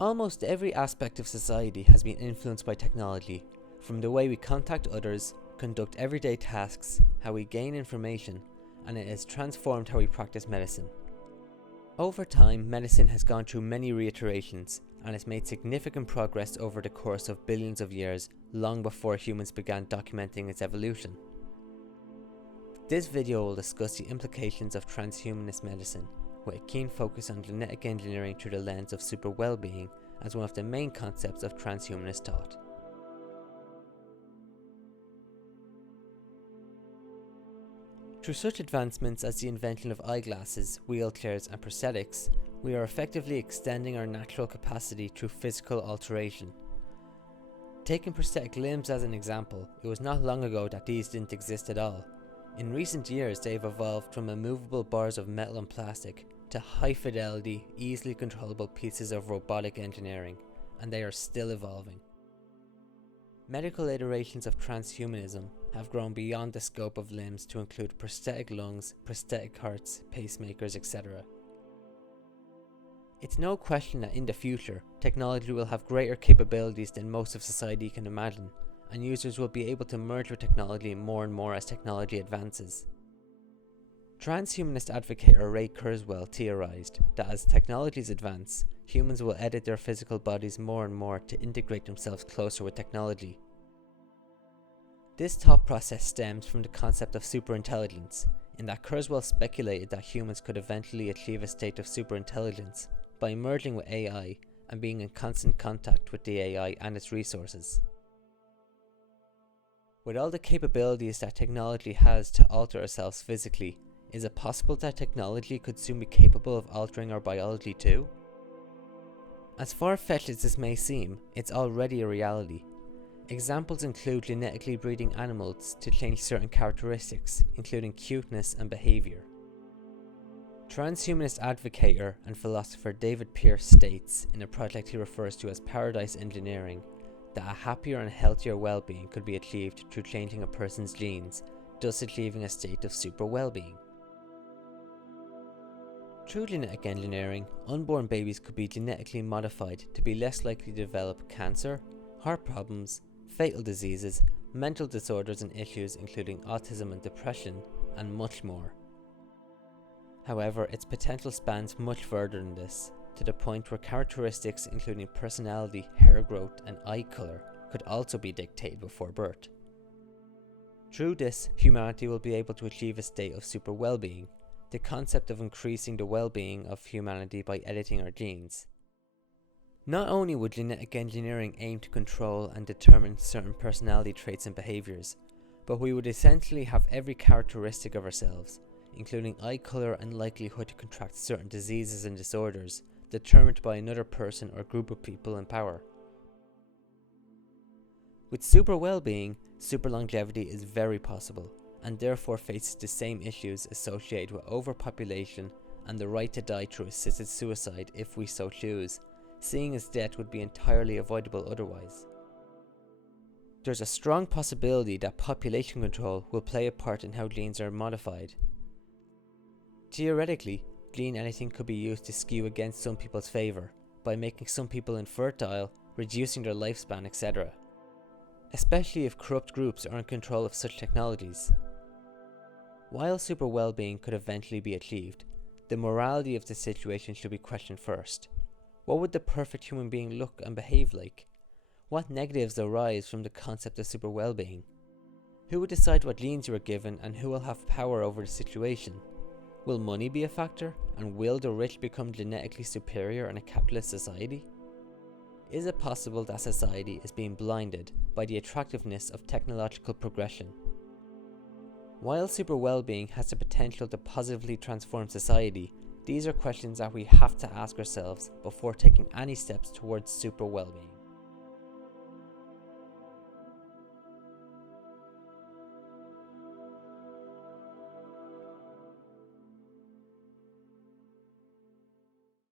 Almost every aspect of society has been influenced by technology, from the way we contact others, conduct everyday tasks, how we gain information, and it has transformed how we practice medicine. Over time, medicine has gone through many reiterations and has made significant progress over the course of billions of years, long before humans began documenting its evolution. This video will discuss the implications of transhumanist medicine, with a keen focus on genetic engineering through the lens of super well-being as one of the main concepts of transhumanist thought. Through such advancements as the invention of eyeglasses, wheelchairs and prosthetics, we are effectively extending our natural capacity through physical alteration. Taking prosthetic limbs as an example, it was not long ago that these didn't exist at all. In recent years, they have evolved from immovable bars of metal and plastic to high-fidelity, easily controllable pieces of robotic engineering, and they are still evolving. Medical iterations of transhumanism have grown beyond the scope of limbs to include prosthetic lungs, prosthetic hearts, pacemakers, etc. It's no question that in the future, technology will have greater capabilities than most of society can imagine, and users will be able to merge with technology more and more as technology advances. Transhumanist advocator Ray Kurzweil theorized that as technologies advance, humans will edit their physical bodies more and more to integrate themselves closer with technology. This thought process stems from the concept of superintelligence, in that Kurzweil speculated that humans could eventually achieve a state of superintelligence by merging with AI and being in constant contact with the AI and its resources. With all the capabilities that technology has to alter ourselves physically, is it possible that technology could soon be capable of altering our biology too? As far-fetched as this may seem, it's already a reality. Examples include genetically breeding animals to change certain characteristics, including cuteness and behaviour. Transhumanist advocator and philosopher David Pearce states, in a project he refers to as Paradise Engineering, that a happier and healthier well-being could be achieved through changing a person's genes, thus achieving a state of super well-being. Through genetic engineering, unborn babies could be genetically modified to be less likely to develop cancer, heart problems, fatal diseases, mental disorders and issues including autism and depression, and much more. However, its potential spans much further than this, to the point where characteristics including personality, hair growth and eye colour could also be dictated before birth. Through this, humanity will be able to achieve a state of super well-being, the concept of increasing the well-being of humanity by editing our genes. Not only would genetic engineering aim to control and determine certain personality traits and behaviours, but we would essentially have every characteristic of ourselves, including eye colour and likelihood to contract certain diseases and disorders, determined by another person or group of people in power. With super well-being, super longevity is very possible, and therefore faces the same issues associated with overpopulation and the right to die through assisted suicide if we so choose, seeing as death would be entirely avoidable otherwise. There's a strong possibility that population control will play a part in how genes are modified. Theoretically, gene editing could be used to skew against some people's favour, by making some people infertile, reducing their lifespan, etc. Especially if corrupt groups are in control of such technologies. While super well-being could eventually be achieved, the morality of the situation should be questioned first. What would the perfect human being look and behave like? What negatives arise from the concept of super well-being? Who would decide what genes you are given and who will have power over the situation? Will money be a factor, and will the rich become genetically superior in a capitalist society? Is it possible that society is being blinded by the attractiveness of technological progression? While super well-being has the potential to positively transform society, these are questions that we have to ask ourselves before taking any steps towards super well-being.